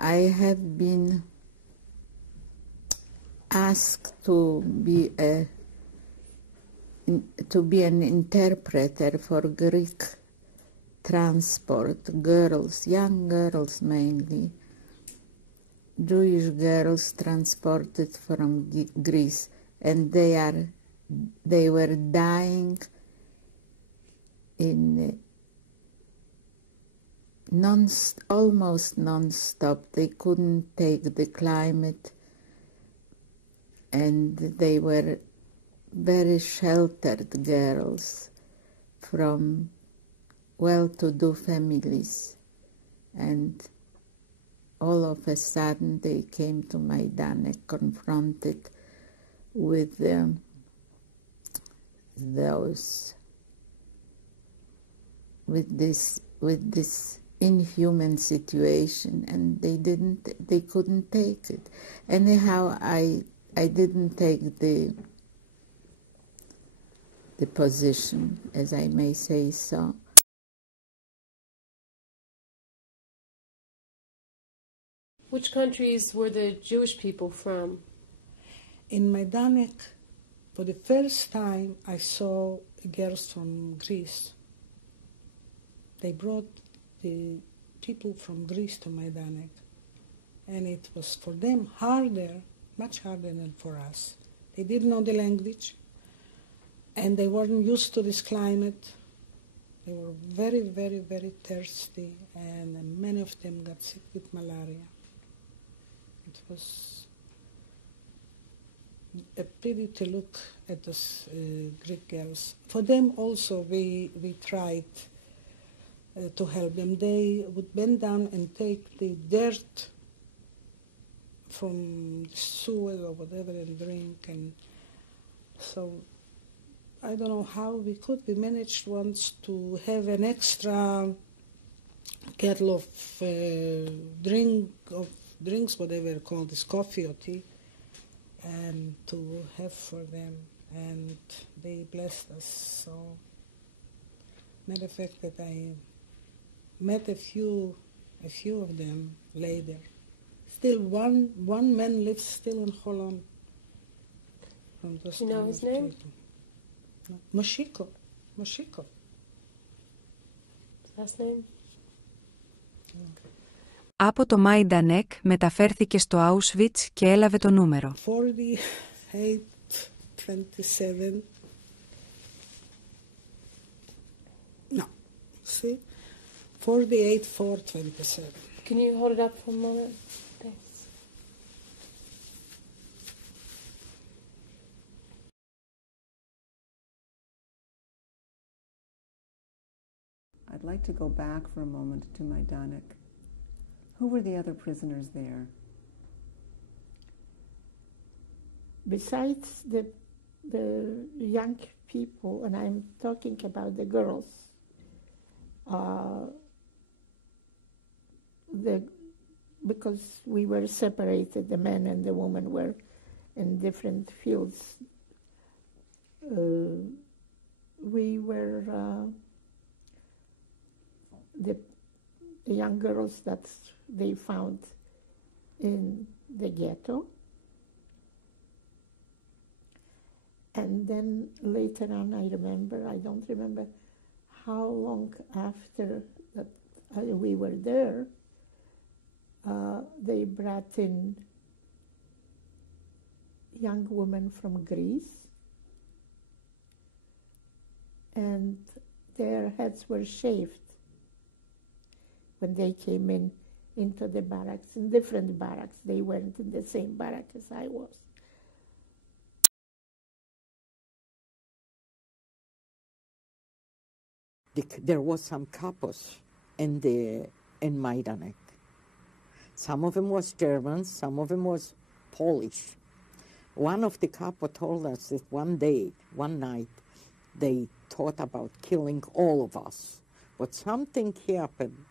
I have been asked to be an interpreter for Greek transport girls, young girls mainly, Jewish girls transported from Greece, and they were dying in almost non-stop. They couldn't take the climate, and they were very sheltered girls from well-to-do families, and all of a sudden they came to Majdanek confronted with this inhuman situation, and they couldn't take it. Anyhow, I didn't take the position, as I may say so. Which countries were the Jewish people from? In Majdanek, for the first time, I saw girls from Greece. They brought the people from Greece to Majdanek, and it was for them harder, much harder than for us. They didn't know the language, and they weren't used to this climate. They were very, very, very thirsty, and many of them got sick with malaria. It was a pity to look at those Greek girls. For them also, we tried to help them. They would bend down and take the dirt from the sewer or whatever and drink. And so I don't know how we could. We managed once to have an extra kettle of drinks, whatever called this, coffee or tea, and to have for them. And they blessed us. So, matter of fact, that I met a few of them later. Still, one man lives still in Holland. From those You know his name? No. Moshiko. Last name? Από το Μαϊντάνεκ μεταφέρθηκε στο Auschwitz και έλαβε το νούμερο. 4827. No. See? 48427. Can you hold it up for a moment? Thanks. I'd like to go back for a moment to Majdanek. Who were the other prisoners there? Besides the young people, and I'm talking about the girls, because we were separated, the men and the women were in different fields. We were the young girls that they found in the ghetto. And then later on, I don't remember how long after that we were there, they brought in young women from Greece, and their heads were shaved when they came into the barracks, in different barracks. They weren't in the same barrack as I was. There was some couples in Majdanek. Some of them was German, some of them was Polish. One of the couple told us that one night, they thought about killing all of us. But something happened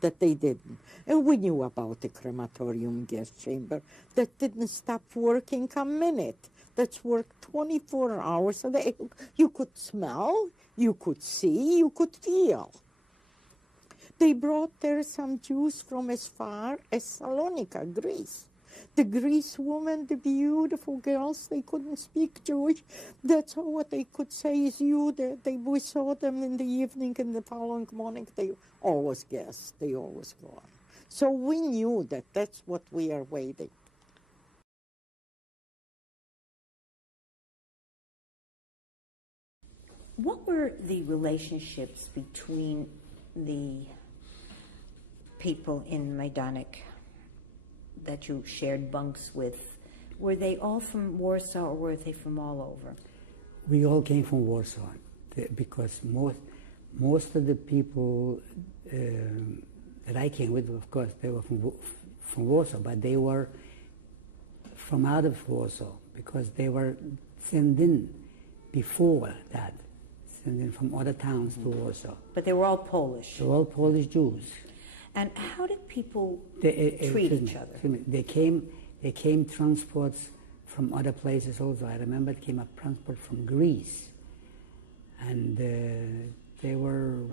that they didn't. And we knew about the crematorium gas chamber that didn't stop working a minute. That's worked 24 hours a day. You could smell, you could see, you could feel. They brought there some Jews from as far as Salonika, Greece. The Greece women, the beautiful girls, they couldn't speak Jewish. That's all what they could say is you. We saw them in the evening and the following morning. They always guessed. They always gone. So we knew that that's what we are waiting. What were the relationships between the people in Majdanek that you shared bunks with? Were they all from Warsaw or were they from all over? We all came from Warsaw because most of the people that I came with, of course, they were from Warsaw, but they were from out of Warsaw because they were sent in before that. And then from other towns to Warsaw. But they were all Polish. They were all Polish Jews. And how did people treat each other? They came transports from other places also. I remember it came a transport from Greece. And they were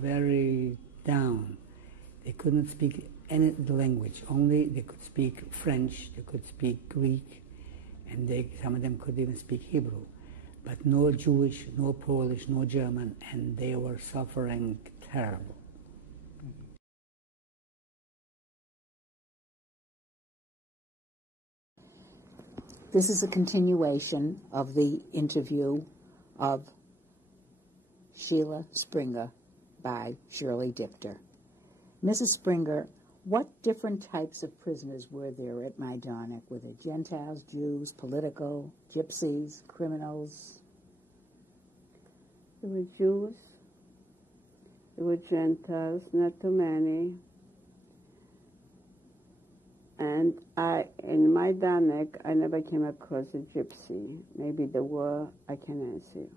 very down. They couldn't speak any language. Only they could speak French, they could speak Greek, and some of them could even speak Hebrew. But no Jewish, no Polish, no German, and they were suffering terrible. This is a continuation of the interview of Sheila Springer by Shirley Dichter. Mrs. Springer, what different types of prisoners were there at Majdanek? Were there Gentiles, Jews, political, gypsies, criminals? There were Jews, there were Gentiles, not too many. And in Majdanek, I never came across a gypsy. Maybe there were, I can't answer you.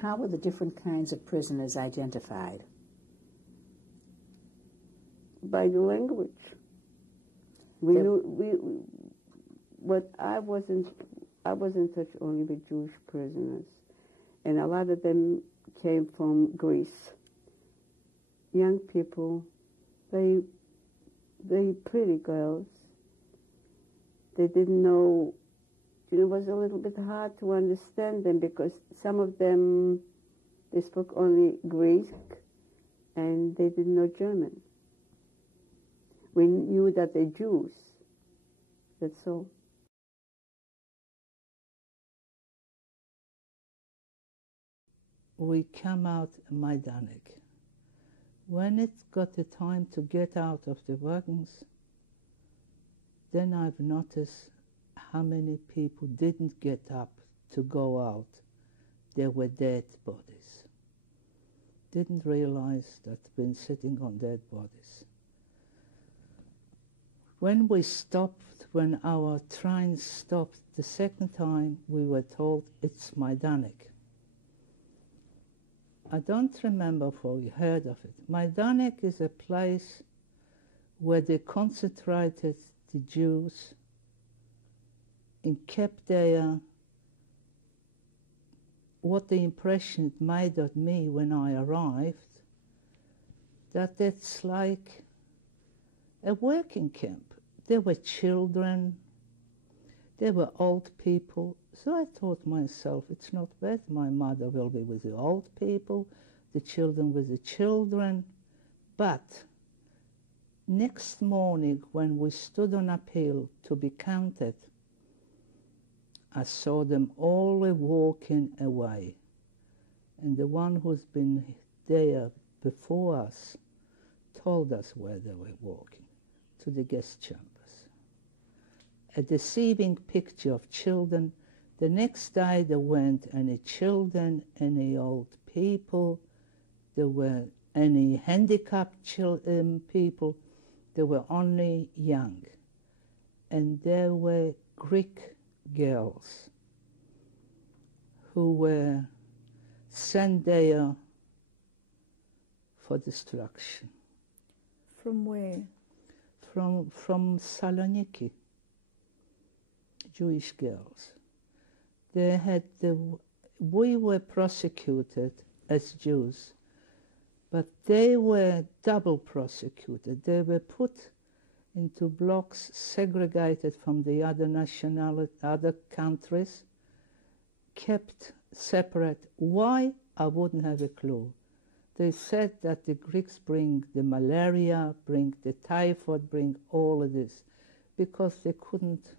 How were the different kinds of prisoners identified? By the language. I wasn't touched only with Jewish prisoners, and a lot of them came from Greece. Young people, very pretty girls. They didn't know. It was a little bit hard to understand them because some of them they spoke only Greek, and they didn't know German. We knew that they're Jews. That's all. We come out Majdanek. When it got the time to get out of the wagons, then I've noticed how many people didn't get up to go out. There were dead bodies. Didn't realize that been sitting on dead bodies. When we stopped, when our train stopped the second time, we were told it's Majdanek. I don't remember if we heard of it. Majdanek is a place where they concentrated the Jews and kept there. What the impression it made on me when I arrived, that it's like a working camp. There were children, there were old people. So I thought myself, it's not bad. My mother will be with the old people, the children with the children. But next morning, when we stood on appeal to be counted, I saw them all walking away. And the one who's been there before us told us where they were walking, to the guest chambers. A deceiving picture of children. The next day there weren't any children, any old people, there were any handicapped people, there were only young. And there were Greek girls who were sent there for destruction. From where? From Saloniki, Jewish girls. We were prosecuted as Jews But they were double prosecuted. They were put into blocks segregated from the other countries, kept separate. Why? I wouldn't have a clue. They said that the Greeks bring the malaria, bring the typhoid, bring all of this, because they couldn't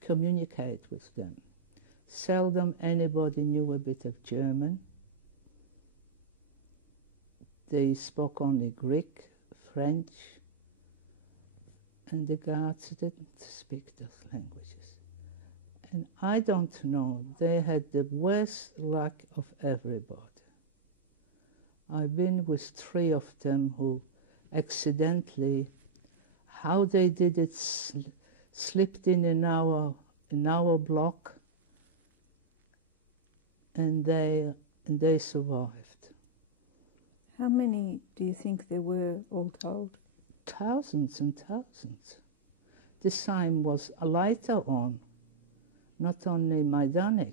communicate with them. Seldom anybody knew a bit of German. They spoke only Greek, French, and the guards didn't speak those languages. And I don't know, they had the worst luck of everybody. I've been with 3 of them who accidentally, how they did it, slipped in our block, and they survived. How many do you think there were all told? Thousands and thousands. The same was later on, not only Majdanek.